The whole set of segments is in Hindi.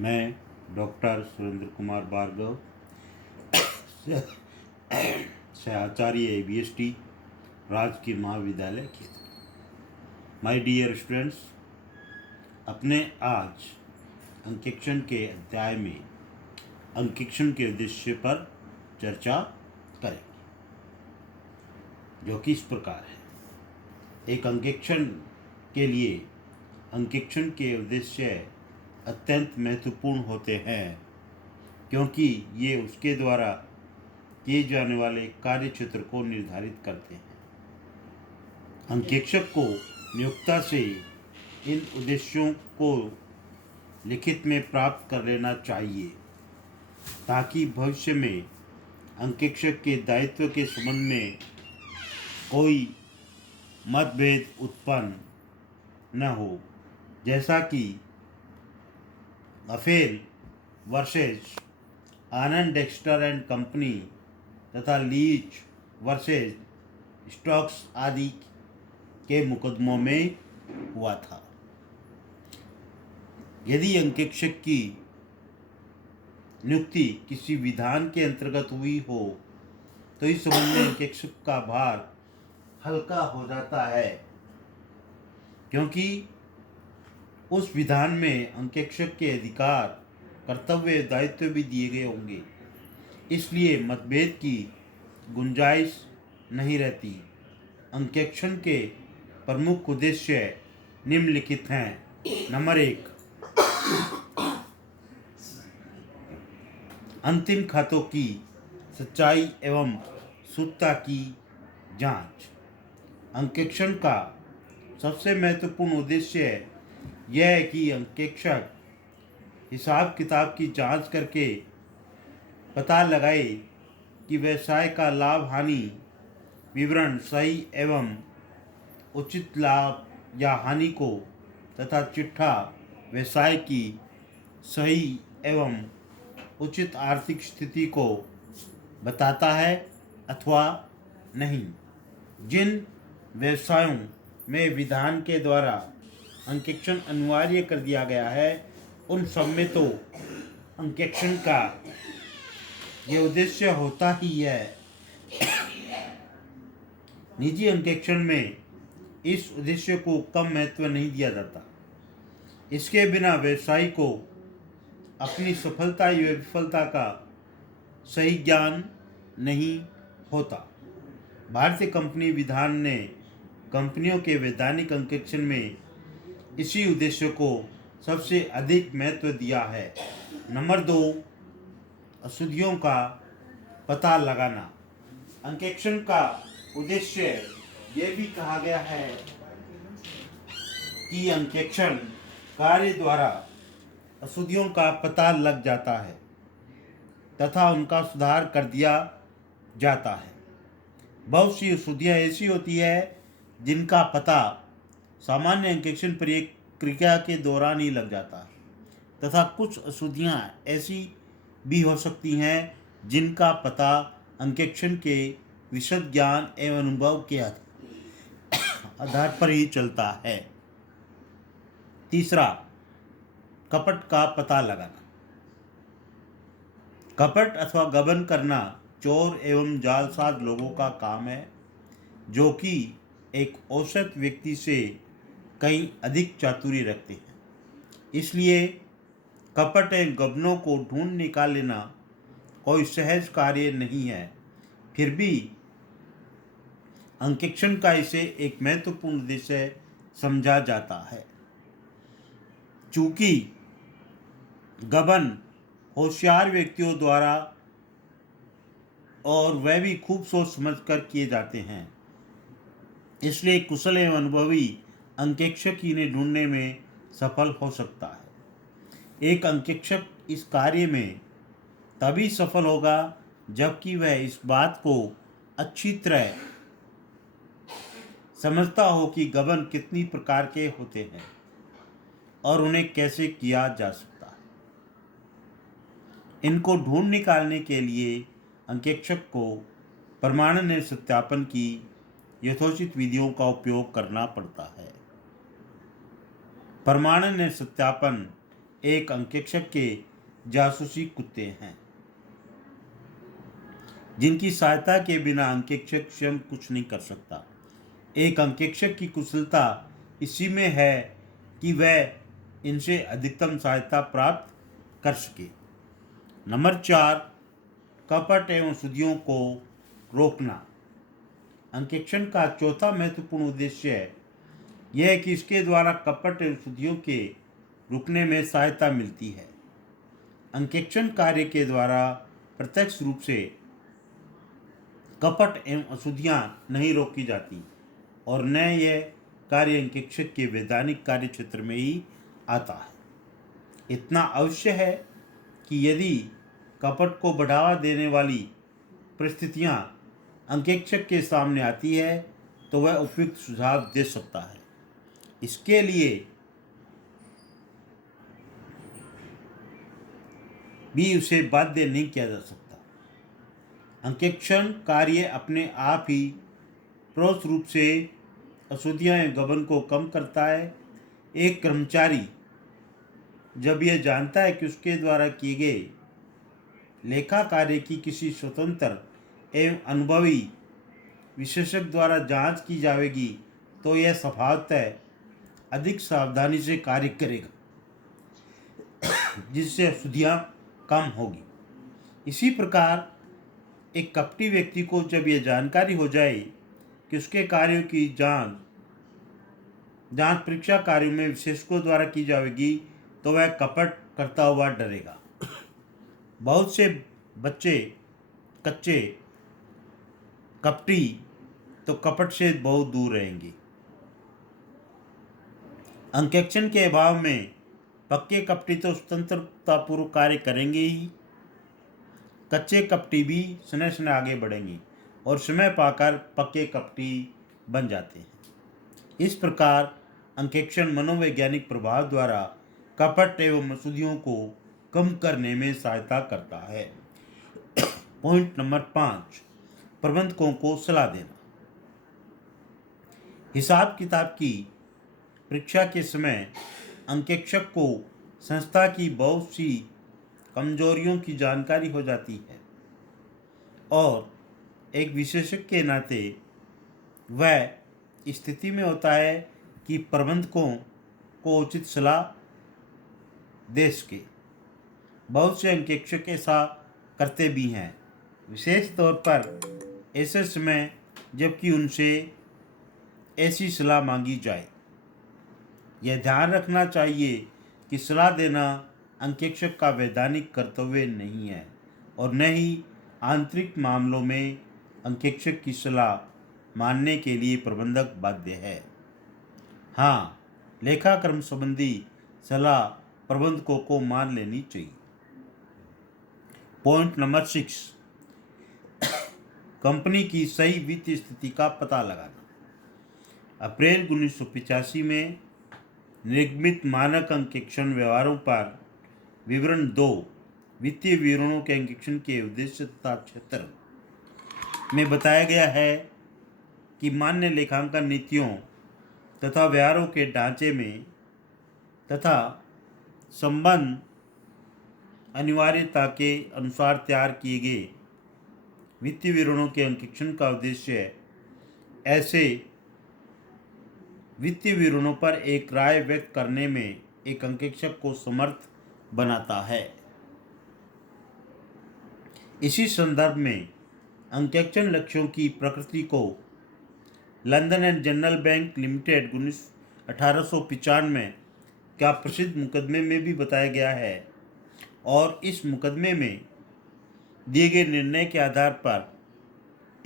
मैं डॉक्टर सुरेंद्र कुमार भार्गव सहआचार्य ABST राजकीय महाविद्यालय खेत। माय डियर स्टूडेंट्स, अपने आज अंकेक्षण के अध्याय में अंकेक्षण के उद्देश्य पर चर्चा करेंगे, जो कि इस प्रकार है। एक अंकेक्षण के लिए अंकेक्षण के उद्देश्य अत्यंत महत्वपूर्ण होते हैं, क्योंकि ये उसके द्वारा किए जाने वाले कार्य क्षेत्र को निर्धारित करते हैं। अंकेक्षक को नियोक्ता से इन उद्देश्यों को लिखित में प्राप्त कर लेना चाहिए, ताकि भविष्य में अंकेक्षक के दायित्व के संबंध में कोई मतभेद उत्पन्न न हो, जैसा कि Affle versus Anand Dexter and company तथा लीच वर्सेस स्टॉक्स आदि के मुकदमों में हुआ था। यदि अंकेक्षक की नियुक्ति किसी विधान के अंतर्गत हुई हो तो इस संबंध में अंकेक्षक का भार हल्का हो जाता है, क्योंकि उस विधान में अंकेक्षक के अधिकार, कर्तव्य, दायित्व भी दिए गए होंगे। इसलिए मतभेद की गुंजाइश नहीं रहती। अंकेक्षण के प्रमुख उद्देश्य निम्नलिखित हैं। नंबर 1, अंतिम खातों की सच्चाई एवं शुद्धता की जांच। अंकेक्षण का सबसे महत्वपूर्ण उद्देश्य यह है कि अंकेक्षक हिसाब किताब की जांच करके पता लगाए कि व्यवसाय का लाभ हानि विवरण सही एवं उचित लाभ या हानि को तथा चिट्ठा व्यवसाय की सही एवं उचित आर्थिक स्थिति को बताता है अथवा नहीं। जिन व्यवसायों में विधान के द्वारा अंकेक्षण अनिवार्य कर दिया गया है, उन सब में तो अंकेक्षण का यह उद्देश्य होता ही है। निजी अंकेक्षण में इस उद्देश्य को कम महत्व नहीं दिया जाता। इसके बिना व्यवसायी को अपनी सफलता या विफलता का सही ज्ञान नहीं होता। भारतीय कंपनी विधान ने कंपनियों के वैधानिक अंकेक्षण में इसी उद्देश्य को सबसे अधिक महत्व दिया है। नंबर 2, अशुद्धियों का पता लगाना। अंकेक्षण का उद्देश्य ये भी कहा गया है कि अंकेक्षण कार्य द्वारा अशुद्धियों का पता लग जाता है तथा उनका सुधार कर दिया जाता है। बहुत सी अशुद्धियाँ ऐसी होती है जिनका पता सामान्य अंकेक्षण प्रक्रिया के दौरान ही लग जाता है, तथा कुछ अशुद्धियाँ ऐसी भी हो सकती हैं जिनका पता अंकेक्षण के विशद ज्ञान एवं अनुभव के आधार पर ही चलता है। तीसरा, कपट का पता लगाना। कपट अथवा गबन करना चोर एवं जालसाज लोगों का काम है, जो कि एक औसत व्यक्ति से कहीं अधिक चातुर्य रखते हैं। इसलिए कपट एवं गबनों को ढूंढ निकाल लेना कोई सहज कार्य नहीं है। फिर भी अंकेक्षण का इसे एक महत्वपूर्ण उद्देश्य समझा जाता है। चूंकि गबन होशियार व्यक्तियों द्वारा और वह भी खूब सोच समझकर किए जाते हैं, इसलिए कुशल एवं अनुभवी अंकेक्षक इन्हें ढूंढने में सफल हो सकता है। एक अंकेक्षक इस कार्य में तभी सफल होगा जबकि वह इस बात को अच्छी तरह समझता हो कि गबन कितनी प्रकार के होते हैं और उन्हें कैसे किया जा सकता है। इनको ढूंढ निकालने के लिए अंकेक्षक को प्रमाणन सत्यापन की यथोचित विधियों का उपयोग करना पड़ता है। प्रमाणन सत्यापन एक अंकेक्षक के जासूसी कुत्ते हैं, जिनकी सहायता के बिना अंकेक्षक स्वयं कुछ नहीं कर सकता। एक अंकेक्षक की कुशलता इसी में है कि वह इनसे अधिकतम सहायता प्राप्त कर सके। नंबर 4, कपट एवं अशुद्धियों को रोकना। अंकेक्षण का चौथा महत्वपूर्ण उद्देश्य है यह है कि इसके द्वारा कपट एवं अशुद्धियों के रुकने में सहायता मिलती है। अंकेक्षण कार्य के द्वारा प्रत्यक्ष रूप से कपट एवं अशुद्धियाँ नहीं रोकी जाती और न यह कार्य अंकेक्षक के वैधानिक कार्य क्षेत्र में ही आता है। इतना अवश्य है कि यदि कपट को बढ़ावा देने वाली परिस्थितियाँ अंकेक्षक के सामने आती है तो वह उपयुक्त सुझाव दे सकता है। इसके लिए भी उसे बाध्य नहीं किया जा सकता। अंकेक्षण कार्य अपने आप ही परोक्ष रूप से अशुद्धियाँ या गबन को कम करता है। एक कर्मचारी जब यह जानता है कि उसके द्वारा किए गए लेखा कार्य की किसी स्वतंत्र एवं अनुभवी विशेषज्ञ द्वारा जांच की जाएगी तो यह स्वभावतः अधिक सावधानी से कार्य करेगा, जिससे अशुद्धियाँ कम होगी। इसी प्रकार एक कपटी व्यक्ति को जब यह जानकारी हो जाए कि उसके कार्यों की जांच परीक्षा कार्यों में विशेषज्ञों द्वारा की जाएगी तो वह कपट करता हुआ डरेगा। बहुत से बच्चे कच्चे कपटी तो कपट से बहुत दूर रहेंगे। अंकेक्षण के अभाव में पक्के कपटी तो स्वतंत्रतापूर्वक कार्य करेंगे ही, कच्चे कपटी भी समय समय आगे बढ़ेंगे और समय पाकर पक्के कपटी बन जाते हैं। इस प्रकार अंकेक्षण मनोवैज्ञानिक प्रभाव द्वारा कपट एवं अशुद्धियों को कम करने में सहायता करता है। पॉइंट नंबर 5, प्रबंधकों को सलाह देना। हिसाब किताब की परीक्षा के समय अंकेक्षक को संस्था की बहुत सी कमजोरियों की जानकारी हो जाती है और एक विशेषज्ञ के नाते वह स्थिति में होता है कि प्रबंधकों को उचित सलाह दे सके। बहुत से अंकेक्षक ऐसा करते भी हैं, विशेष तौर पर ऐसे समय जबकि उनसे ऐसी सलाह मांगी जाए। यह ध्यान रखना चाहिए कि सलाह देना अंकेक्षक का वैधानिक कर्तव्य नहीं है और न ही आंतरिक मामलों में अंकेक्षक की सलाह मानने के लिए प्रबंधक बाध्य है। हाँ, लेखाक्रम संबंधी सलाह प्रबंधकों को मान लेनी चाहिए। पॉइंट नंबर 6, कंपनी की सही वित्तीय स्थिति का पता लगाना। अप्रैल 1985 में निर्गमित मानक अंकेक्षण व्यवहारों पर विवरण 2 वित्तीय विवरणों के अंकेक्षण के उद्देश्य तथा क्षेत्र में बताया गया है कि मान्य लेखांकन नीतियों तथा व्यवहारों के ढांचे में तथा संबंध अनिवार्यता के अनुसार तैयार किए गए वित्तीय विवरणों के अंकेक्षण का उद्देश्य ऐसे वित्तीय विवरणों पर एक राय व्यक्त करने में एक अंकेक्षक को समर्थ बनाता है। इसी संदर्भ में अंकेक्षण लक्ष्यों की प्रकृति को London and general bank limited 1895 का प्रसिद्ध मुकदमे में भी बताया गया है और इस मुकदमे में दिए गए निर्णय के आधार पर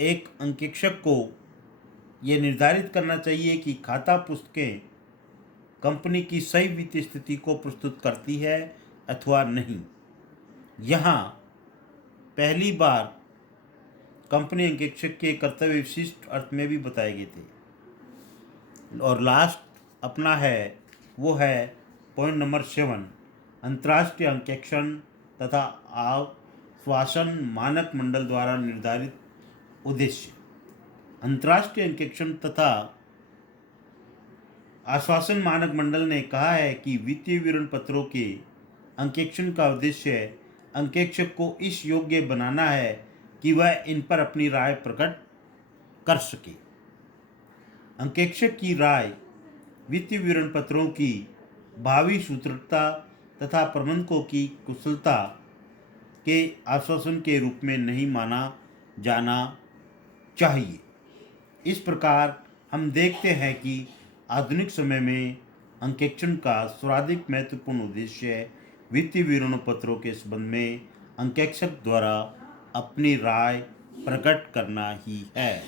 एक अंकेक्षक को यह निर्धारित करना चाहिए कि खाता पुस्तकें कंपनी की सही वित्तीय स्थिति को प्रस्तुत करती है अथवा नहीं। यहाँ पहली बार कंपनी अंकेक्षक के कर्तव्य विशिष्ट अर्थ में भी बताए गए थे। और लास्ट अपना है वो है पॉइंट नंबर 7, अंतर्राष्ट्रीय अंकेक्षण तथा आश्वासन मानक मंडल द्वारा निर्धारित उद्देश्य। अंतर्राष्ट्रीय अंकेक्षण तथा आश्वासन मानक मंडल ने कहा है कि वित्तीय विवरण पत्रों के अंकेक्षण का उद्देश्य अंकेक्षक को इस योग्य बनाना है कि वह इन पर अपनी राय प्रकट कर सके। अंकेक्षक की राय वित्तीय विवरण पत्रों की भावी सूत्रता तथा प्रबंधकों की कुशलता के आश्वासन के रूप में नहीं माना जाना चाहिए। इस प्रकार हम देखते हैं कि आधुनिक समय में अंकेक्षण का सर्वाधिक महत्वपूर्ण उद्देश्य वित्तीय विवरण पत्रों के संबंध में अंकेक्षक द्वारा अपनी राय प्रकट करना ही है।